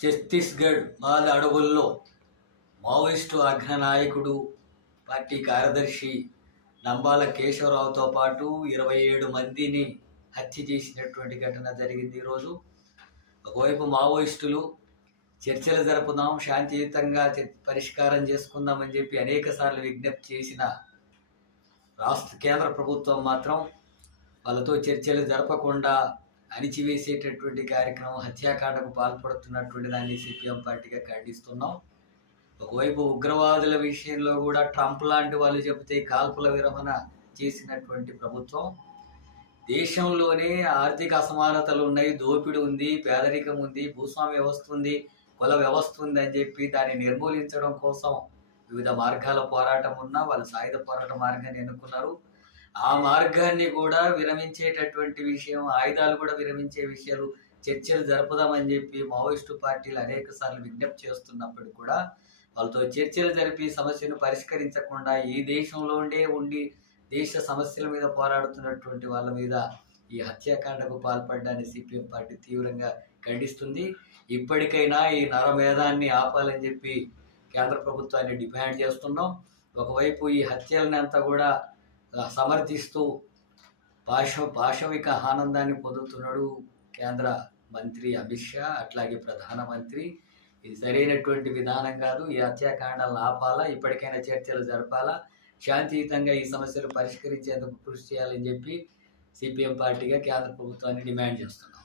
ఛత్తీస్గఢ్ మాల అడవుల్లో Maoist అగ్రనాయకుడు, party కార్యదర్శి నంబాల కేశవరావుతో పాటు 27 మందిని హత్య చేసినటువంటి ఘటన జరిగింది. ఈరోజు ఒకవైపు మావోయిస్టులు చర్చలు జరుపుదాం, శాంతియుతంగా పరిష్కారం చేసుకుందామని చెప్పి అనేక సార్లు విజ్ఞప్తి చేసిన కేంద్ర ప్రభుత్వం మాత్రం వాళ్ళతో చర్చలు జరపకుండా అణిచివేసేటటువంటి కార్యక్రమం, హత్యాకాండకు పాల్పడుతున్నటువంటి దాన్ని సిపిఎం పార్టీగా ఖండిస్తున్నాం. ఒకవైపు ఉగ్రవాదుల విషయంలో కూడా ట్రంప్ లాంటి వాళ్ళు చెబితే కాల్పుల విరమణ చేసినటువంటి ప్రభుత్వం, దేశంలోనే ఆర్థిక అసమానతలు ఉన్నాయి, దోపిడీ ఉంది, పేదరికం ఉంది, భూస్వామ్య వ్యవస్థ ఉంది, కుల వ్యవస్థ ఉంది అని చెప్పి దాన్ని నిర్మూలించడం కోసం వివిధ మార్గాల పోరాటం ఉన్నా వాళ్ళు సాయుధ పోరాట మార్గాన్ని ఎన్నుకున్నారు. ఆ మార్గాన్ని కూడా విరమించేటటువంటి విషయం, ఆయుధాలు కూడా విరమించే విషయాలు చర్చలు జరుపుదామని చెప్పి మావోయిస్టు పార్టీలు అనేక సార్లు విజ్ఞప్తి చేస్తున్నప్పుడు కూడా వాళ్ళతో చర్చలు జరిపి సమస్యను పరిష్కరించకుండా ఈ దేశంలో ఉండి దేశ సమస్యల మీద పోరాడుతున్నటువంటి వాళ్ళ మీద ఈ హత్యాకాండకు పాల్పడడాన్ని సిపిఎం పార్టీ తీవ్రంగా ఖండిస్తుంది. ఇప్పటికైనా ఈ నరమేధాన్ని ఆపాలని చెప్పి కేంద్ర ప్రభుత్వాన్ని డిమాండ్ చేస్తున్నాం. ఒకవైపు ఈ హత్యలని అంతా కూడా సమర్థిస్తూ పాశవిక ఆనందాన్ని పొందుతున్నాడు కేంద్ర మంత్రి అమిత్ షా, అట్లాగే ప్రధానమంత్రి. ఇది సరైనటువంటి విధానం కాదు. ఈ హత్యాకాండాలను ఆపాలా, ఇప్పటికైనా చర్చలు జరపాలా, శాంతియుతంగా ఈ సమస్యలు పరిష్కరించేందుకు కృషి చేయాలని చెప్పి సిపిఎం పార్టీగా కేంద్ర ప్రభుత్వాన్ని డిమాండ్ చేస్తున్నాం.